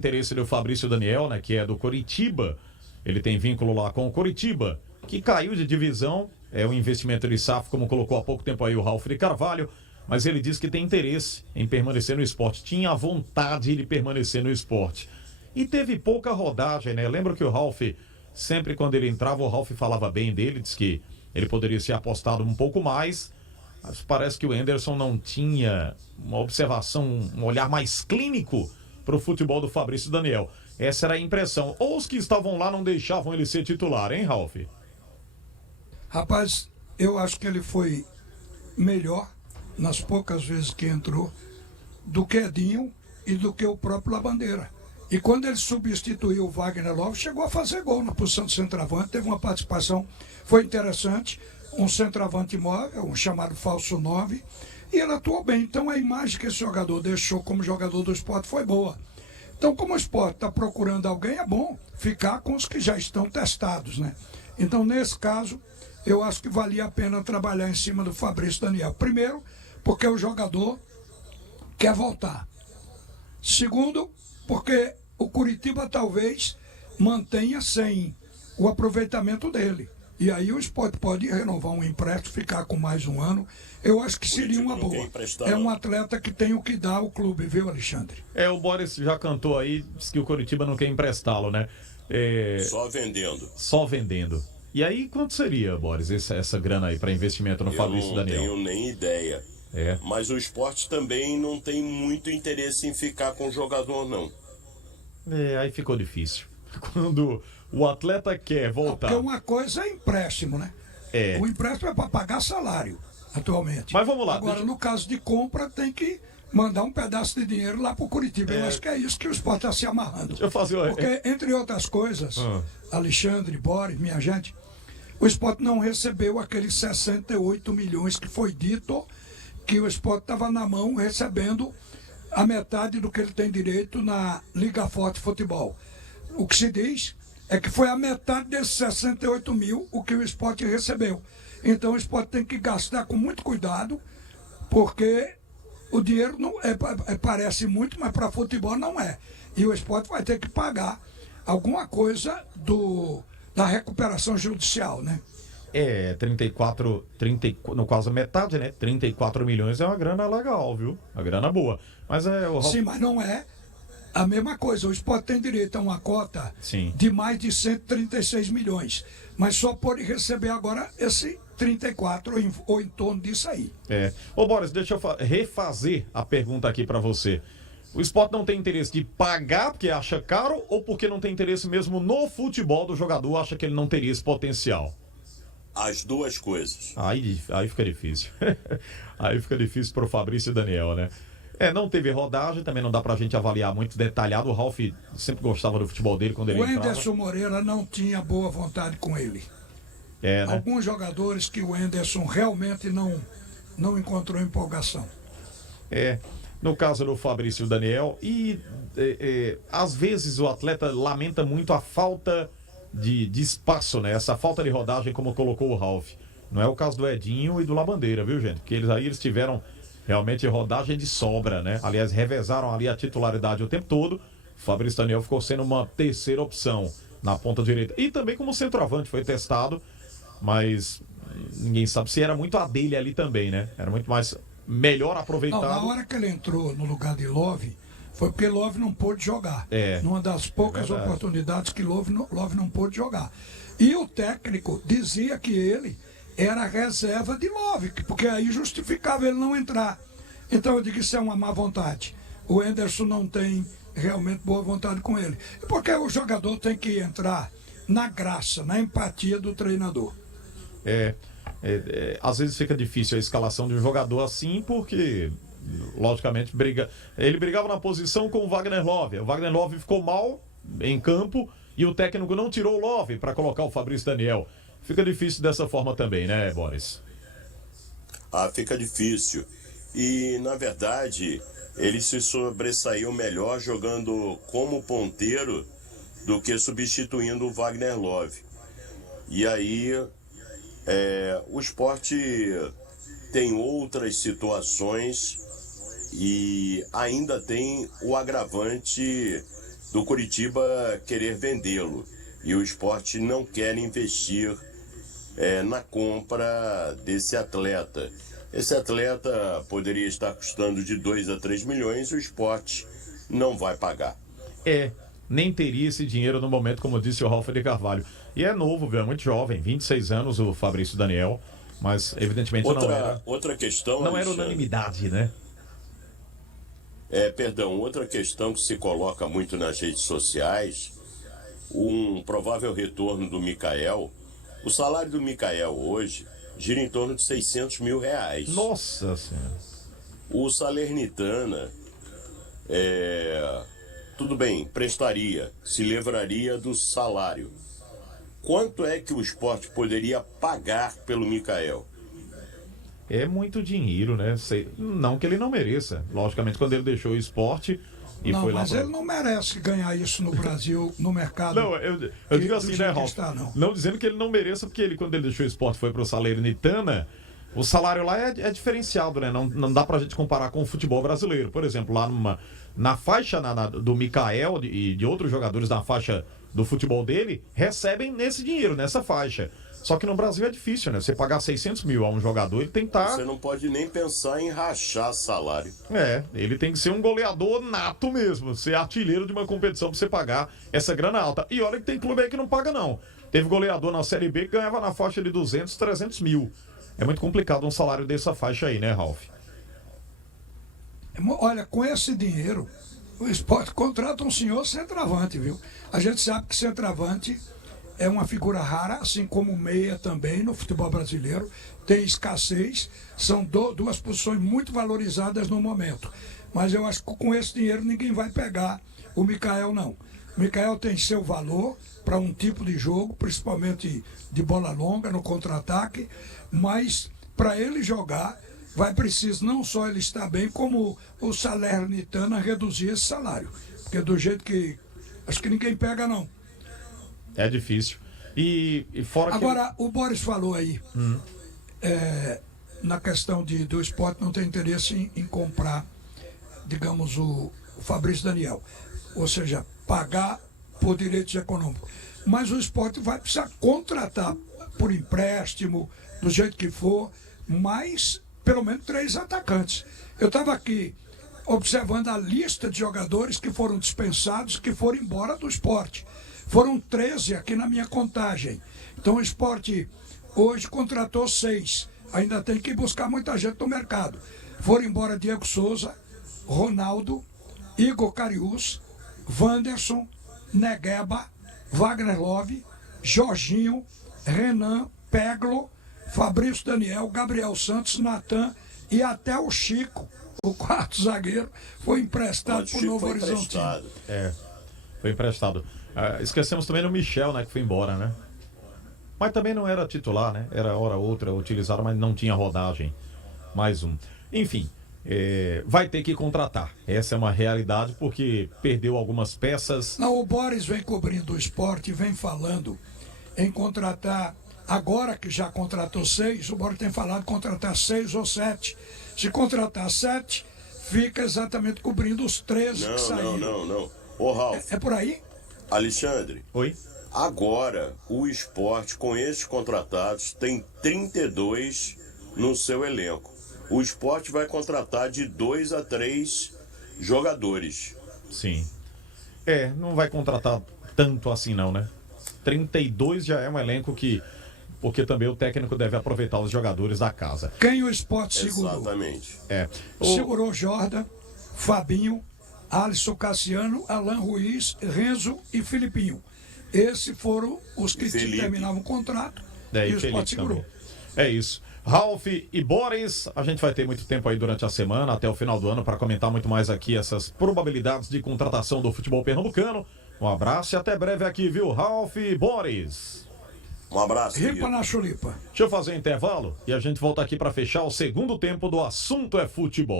interesse do Fabrício Daniel, né, que é do Coritiba. Ele tem vínculo lá com o Coritiba, que caiu de divisão. É um investimento de SAF, como colocou há pouco tempo aí o Ralf de Carvalho. Mas ele diz que tem interesse em permanecer no esporte. Tinha vontade de permanecer no esporte. E teve pouca rodagem, né? Lembro que o Ralf, sempre quando ele entrava, o Ralf falava bem dele, diz que ele poderia ser apostado um pouco mais. Mas parece que o Henderson não tinha uma observação, um olhar mais clínico para o futebol do Fabrício Daniel. Essa era a impressão. Ou os que estavam lá não deixavam ele ser titular, hein, Ralf? Rapaz, eu acho que ele foi melhor, nas poucas vezes que entrou, do que Edinho e do que o próprio Labandeira. E quando ele substituiu o Wagner Love, chegou a fazer gol na posição de centroavante, teve uma participação, foi interessante, um centroavante móvel, um chamado falso 9, e ele atuou bem. Então a imagem que esse jogador deixou como jogador do Sport foi boa. Então, como o Sport está procurando alguém, é bom ficar com os que já estão testados, né? Então, nesse caso, eu acho que valia a pena trabalhar em cima do Fabrício Daniel. Primeiro, porque o jogador quer voltar. Segundo, porque o Coritiba talvez mantenha sem o aproveitamento dele. E aí o Sport pode renovar um empréstimo, ficar com mais um ano. Eu acho que seria uma boa. É um atleta que tem o que dar ao clube, viu, Alexandre? O Boris já cantou aí, disse que o Coritiba não quer emprestá-lo, né? Só vendendo. Só vendendo. E aí, quanto seria, Boris, essa grana aí para investimento no Fabrício Daniel? Eu não tenho nem ideia. Mas o Sport também não tem muito interesse em ficar com o jogador, não. Aí ficou difícil. Quando o atleta quer voltar. Porque uma coisa é empréstimo, né? O empréstimo é para pagar salário, atualmente. Mas vamos lá. Agora, no caso de compra, tem que mandar um pedaço de dinheiro lá pro Coritiba. Eu acho que é isso que o Sport está se amarrando. Deixa eu fazer Porque, entre outras coisas, Alexandre, Boris, minha gente, o Sport não recebeu aqueles 68 milhões que foi dito que o Sport estava na mão recebendo a metade do que ele tem direito na Liga Forte Futebol. O que se diz é que foi a metade desses 68 mil o que o Sport recebeu. Então o Sport tem que gastar com muito cuidado, porque o dinheiro não parece muito, mas para futebol não é. E o Sport vai ter que pagar alguma coisa da recuperação judicial, né? 34, no caso a metade, né? 34 milhões é uma grana legal, viu? Uma grana boa. Mas Sim, mas não é a mesma coisa. O Sport tem direito a uma cota de mais de 136 milhões. Mas só pode receber agora esse 34 ou em torno disso aí. Ô Boris, deixa eu refazer a pergunta aqui para você. O Sport não tem interesse de pagar porque acha caro ou porque não tem interesse mesmo no futebol do jogador, acha que ele não teria esse potencial? As duas coisas. Aí fica difícil. Aí fica difícil pro Fabrício Daniel, né? Não teve rodagem, também não dá pra gente avaliar muito detalhado. O Ralf sempre gostava do futebol dele quando ele entrava. O Henderson Moreira não tinha boa vontade com ele. Né? Alguns jogadores que o Henderson realmente não encontrou empolgação. No caso do Fabrício Daniel, às vezes o atleta lamenta muito a falta de espaço, né? Essa falta de rodagem, como colocou o Ralf. Não é o caso do Edinho e do Labandeira, viu, gente? Porque eles tiveram realmente rodagem de sobra, né? Aliás, revezaram ali a titularidade o tempo todo. O Fabrício Daniel ficou sendo uma terceira opção na ponta direita. E também como centroavante, foi testado, mas ninguém sabe se era muito a dele ali também, né? Era muito mais melhor aproveitado. Na hora que ele entrou no lugar de Love, foi porque Love não pôde jogar. Numa das poucas oportunidades que Love não pôde jogar. E o técnico dizia que ele era reserva de Love, porque aí justificava ele não entrar. Então eu digo que isso é uma má vontade. O Henderson não tem realmente boa vontade com ele. Porque o jogador tem que entrar na graça, na empatia do treinador. Às vezes fica difícil a escalação de um jogador assim, porque logicamente ele brigava na posição com o Wagner Love. O Wagner Love ficou mal em campo e o técnico não tirou o Love para colocar o Fabrício Daniel. Fica difícil dessa forma também, né, Boris? Fica difícil. E, na verdade, ele se sobressaiu melhor jogando como ponteiro do que substituindo o Wagner Love. E aí, o Sport tem outras situações e ainda tem o agravante do Coritiba querer vendê-lo. E o Sport não quer investir na compra desse atleta. Esse atleta poderia estar custando de 2 a 3 milhões, o Sport não vai pagar. Nem teria esse dinheiro no momento, como disse o Ralf de Carvalho. E é novo, viu? É muito jovem, 26 anos o Fabrício Daniel, mas evidentemente outra questão, não era unanimidade, né? Outra questão que se coloca muito nas redes sociais, um provável retorno do Michael. O salário do Michael hoje gira em torno de 600 mil reais. Nossa Senhora. O Salernitana, tudo bem, prestaria, se livraria do salário. Quanto é que o Sport poderia pagar pelo Michael? É muito dinheiro, né? Não que ele não mereça. Logicamente, quando ele deixou o esporte e não, foi lá. Mas ele não merece ganhar isso no Brasil, no mercado. Não, eu digo assim, né, Ralf? Não dizendo que ele não mereça, porque ele, quando ele deixou o esporte, foi pro Salernitana. O salário lá é diferenciado, né? Não dá pra gente comparar com o futebol brasileiro. Por exemplo, lá na faixa do Michael e de outros jogadores na faixa do futebol dele, recebem nesse dinheiro, nessa faixa. Só que no Brasil é difícil, né? Você pagar 600 mil a um jogador, ele tem que estar... Você não pode nem pensar em rachar salário. Ele tem que ser um goleador nato mesmo, ser artilheiro de uma competição pra você pagar essa grana alta. E olha que tem clube aí que não paga, não. Teve goleador na Série B que ganhava na faixa de 200, 300 mil. É muito complicado um salário dessa faixa aí, né, Ralf? Olha, com esse dinheiro, o Sport contrata um senhor centroavante, viu? A gente sabe que centroavante é uma figura rara, assim como o meia também no futebol brasileiro. Tem escassez, são duas posições muito valorizadas no momento. Mas eu acho que com esse dinheiro ninguém vai pegar o Michael, não. O Michael tem seu valor para um tipo de jogo, principalmente de bola longa, no contra-ataque, mas para ele jogar, vai preciso não só ele estar bem, como o Salernitana reduzir esse salário. Porque do jeito que... acho que ninguém pega, não. É difícil. E fora agora, o Boris falou aí, na questão do Sport não tem interesse em comprar, digamos, o Fabrício Daniel. Ou seja, pagar por direitos econômicos. Mas o Sport vai precisar contratar por empréstimo, do jeito que for, mais pelo menos 3 atacantes. Eu estava aqui observando a lista de jogadores que foram dispensados, que foram embora do Sport. Foram 13 aqui na minha contagem. Então o Sport hoje contratou 6. Ainda tem que buscar muita gente no mercado. Foram embora Diego Souza, Ronaldo, Igor Cariús, Wanderson, Negueba, Wagner Love, Jorginho, Renan, Peglo, Fabrício Daniel, Gabriel Santos, Natan e até o Chico, o quarto zagueiro, foi emprestado para o Novo Horizontino. Foi emprestado. Esquecemos também do Michel, né, que foi embora, né? Mas também não era titular, né? Era hora ou outra utilizado, mas não tinha rodagem. Mais um. Enfim, vai ter que contratar. Essa é uma realidade, porque perdeu algumas peças. Não, o Boris vem cobrindo o esporte, vem falando em contratar. Agora que já contratou 6, o Boris tem falado em contratar 6 ou 7. Se contratar 7, fica exatamente cobrindo os 13 que saíram. Não. Ô, Ralf. É por aí? Alexandre. Oi? Agora, o Sport, com esses contratados, tem 32 no seu elenco. O Sport vai contratar de 2 a 3 jogadores. Sim. Não vai contratar tanto assim não, né? 32 já é um elenco que... porque também o técnico deve aproveitar os jogadores da casa. Quem o Sport segurou? Exatamente. Segurou Jordan, Fabinho, Alisson Cassiano, Alan Ruiz, Renzo e Filipinho. Esses foram os que terminavam o contrato e o Sport segurou. Também. É isso. Ralf e Boris, a gente vai ter muito tempo aí durante a semana, até o final do ano, para comentar muito mais aqui essas probabilidades de contratação do futebol pernambucano. Um abraço e até breve aqui, viu, Ralf e Boris? Um abraço. Ripa na chulipa. Deixa eu fazer um intervalo e a gente volta aqui para fechar o segundo tempo do Assunto é Futebol.